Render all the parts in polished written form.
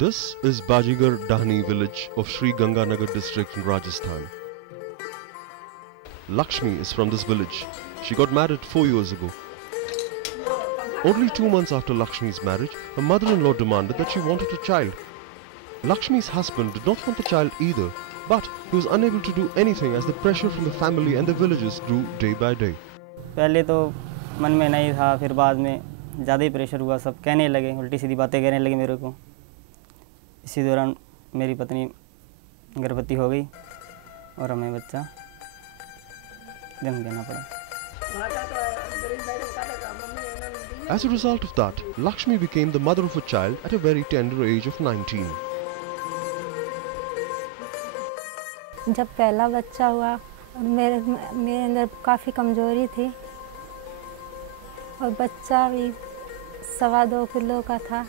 This is Bajigar Dahni village of Sri Ganganagar district in Rajasthan. Lakshmi is from this village. She got married 4 years ago. Only 2 months after Lakshmi's marriage, her mother-in-law demanded that she wanted a child. Lakshmi's husband did not want the child either, but he was unable to do anything as the pressure from the family and the villagers grew day by day. पहले तो मन में नहीं था, फिर बाद में ज़्यादा ही प्रेशर हुआ, सब कहने लगे, उल्टी सीधी बातें कहने लगे मेरे को। इसी दौरान मेरी पत्नी गर्भवती हो गई और हमें बच्चा जन्म देना पड़ा। As a result of that, Lakshmi became the mother of a child at a very tender age of 19. जब पहला बच्चा हुआ, मेरे अंदर काफ़ी कमजोरी थी और बच्चा भी 2.25 किलो का था।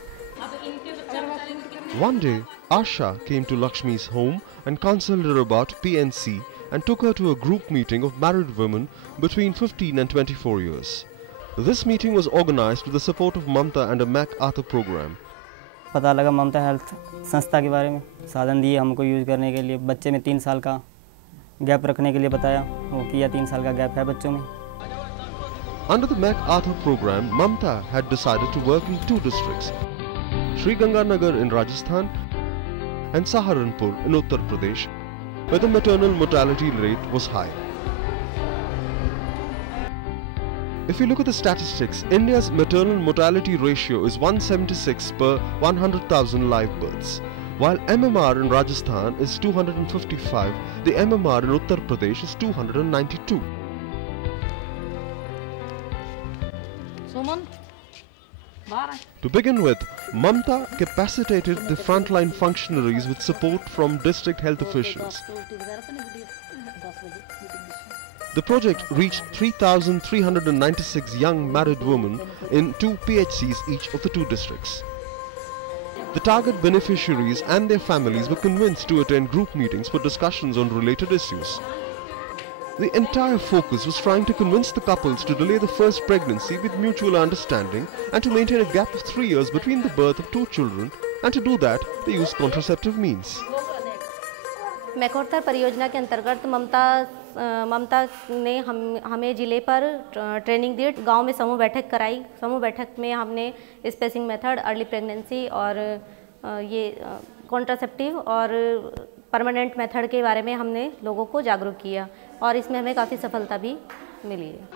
One day, Asha came to Lakshmi's home and counseled her about PNC and took her to a group meeting of married women between 15 and 24 years. This meeting was organized with the support of Mamta and a MacArthur program. पता लगा ममता health संस्था के बारे में, साधन दिए हमको use करने के लिए। बच्चे में 3 साल का गैप रखने के लिए बताया, वो किया। 3 साल का गैप है बच्चों में। Under the MacArthur program, Mamta had decided to work in 2 districts, Sri Ganganagar in Rajasthan and Saharanpur in Uttar Pradesh, where the maternal mortality rate was high. If you look at the statistics, India's maternal mortality ratio is 176 per 100,000 live births. While MMR in Rajasthan is 255, the MMR in Uttar Pradesh is 292. To begin with, Mamta capacitated the frontline functionaries with support from district health officials. The project reached 3,396 young married women in 2 PHCs each of the 2 districts. The target beneficiaries and their families were convinced to attend group meetings for discussions on related issues. The entire focus was trying to convince the couples to delay the first pregnancy with mutual understanding and to maintain a gap of 3 years between the birth of 2 children, and to do that they used contraceptive means. MacArthur परियोजना के अंतर्गत ममता ने हमें जिले पर training दी। गांव में समूह बैठक कराई। समूह बैठक में हमने स्पेसिंग मेथड, अर्ली प्रेगनेंसी और ये कॉन्ट्रासेप्टिव और परमानेंट मेथड के बारे में हमने लोगों को जागरूक किया और इसमें हमें काफ़ी सफलता भी मिली है।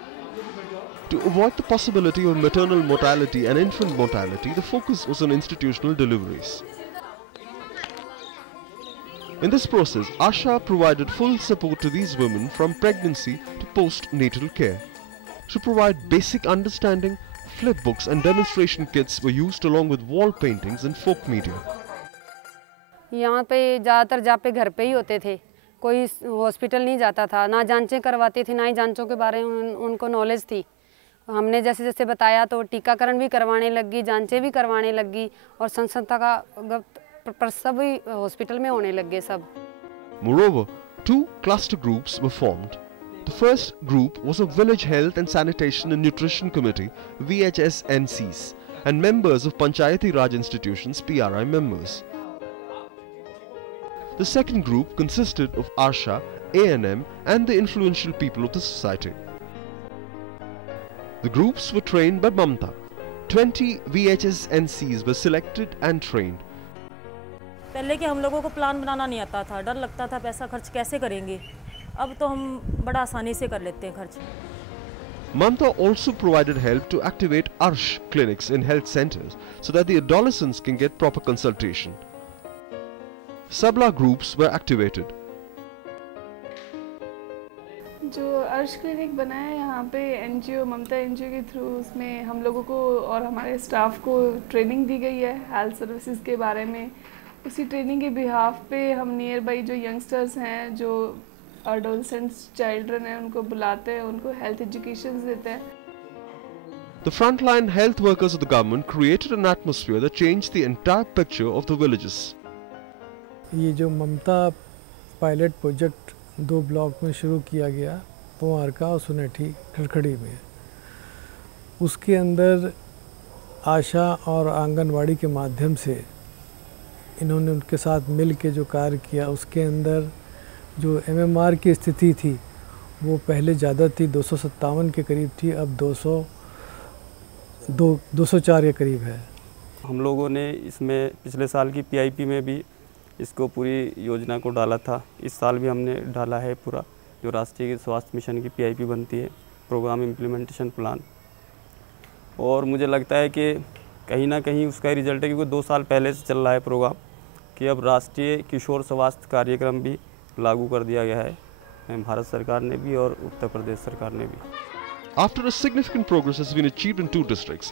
To avoid the possibility of maternal mortality and infant mortality, the focus was on institutional deliveries. In this process, Asha provided full support to these women from pregnancy to post-natal care. To provide basic understanding, flip books and demonstration kits were used along with wall paintings and folk media. यहाँ पे ज़्यादातर जापे घर पे ही होते थे, कोई hospital नहीं जाता था, ना जांचें करवाती थी, ना ही जांचों के बारे में उनको नॉलेज थी। हमने जैसे जैसे बताया तो टीकाकरण भी करवाने लगी, जांचें भी करवाने लगी और संस्था का प्रसव भी हॉस्पिटल में होने लग गए सब। Moreover, 2 cluster groups were formed. The first group was a Village Health and Sanitation and Nutrition Committee, VHSNCs, and members of Panchayati Raj institutions, PRI members. The second group consisted of Asha, ANM and the influential people of the society. The groups were trained by Mamta. 20 VHSNCs were selected and trained. पहले के हम लोगों को plan बनाना नहीं आता था, डर लगता था पैसा खर्च कैसे करेंगे। अब तो हम बड़ा आसानी से कर लेते हैं खर्च। Mamta also provided help to activate ARSH clinics in health centers so that the adolescents can get proper consultation. Sabla groups were activated. जो अर्श क्लिनिक बना है यहाँ पे एनजीओ, ममता एनजीओ के थ्रू, उसमें हम लोगों को और हमारे स्टाफ को ट्रेनिंग दी गई है हेल्थ सर्विसेज के बारे में। उसी ट्रेनिंग के बिहाफ पे हम नियर बाई जो यंगस्टर्स हैं, जो एडोलसेंट्स चिल्ड्रन हैं, उनको बुलाते हैं, उनको हेल्थ एजुकेशन देते हैं। The frontline health workers of the government created an atmosphere that changed the entire picture of the villages. ये जो ममता पायलट प्रोजेक्ट 2 ब्लॉक में शुरू किया गया, पोवारका और सुनेठी खड़खड़ी में, उसके अंदर आशा और आंगनवाड़ी के माध्यम से इन्होंने उनके साथ मिल के जो कार्य किया उसके अंदर जो MMR की स्थिति थी वो पहले ज़्यादा थी, 257 के करीब थी, अब 204 के करीब है। हम लोगों ने इसमें पिछले साल की PIP में भी इसको पूरी योजना को डाला था। इस साल भी हमने डाला है पूरा जो राष्ट्रीय स्वास्थ्य मिशन की PIP बनती है, प्रोग्राम इम्प्लीमेंटेशन प्लान। और मुझे लगता है कि कहीं ना कहीं उसका रिजल्ट है, क्योंकि 2 साल पहले से चल रहा है प्रोग्राम, कि अब राष्ट्रीय किशोर स्वास्थ्य कार्यक्रम भी लागू कर दिया गया है, भारत सरकार ने भी और उत्तर प्रदेश सरकार ने भी। After a significant progress has been achieved in 2 districts,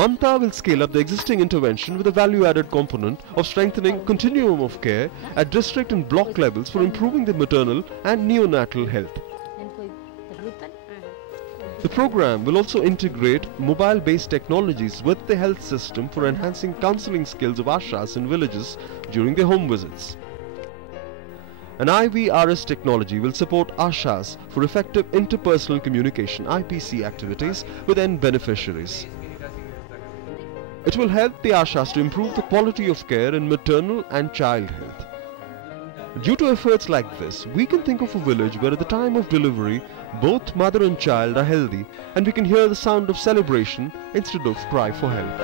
Mamta will scale up the existing intervention with a value-added component of strengthening continuum of care at district and block levels for improving the maternal and neonatal health. The program will also integrate mobile-based technologies with the health system for enhancing counseling skills of Ashas in villages during their home visits. An IVRS technology will support Ashas for effective interpersonal communication (IPC) activities with end beneficiaries. It will help the Ashas to improve the quality of care in maternal and child health. Due to efforts like this, we can think of a village where at the time of delivery, both mother and child are healthy, and we can hear the sound of celebration instead of cry for help.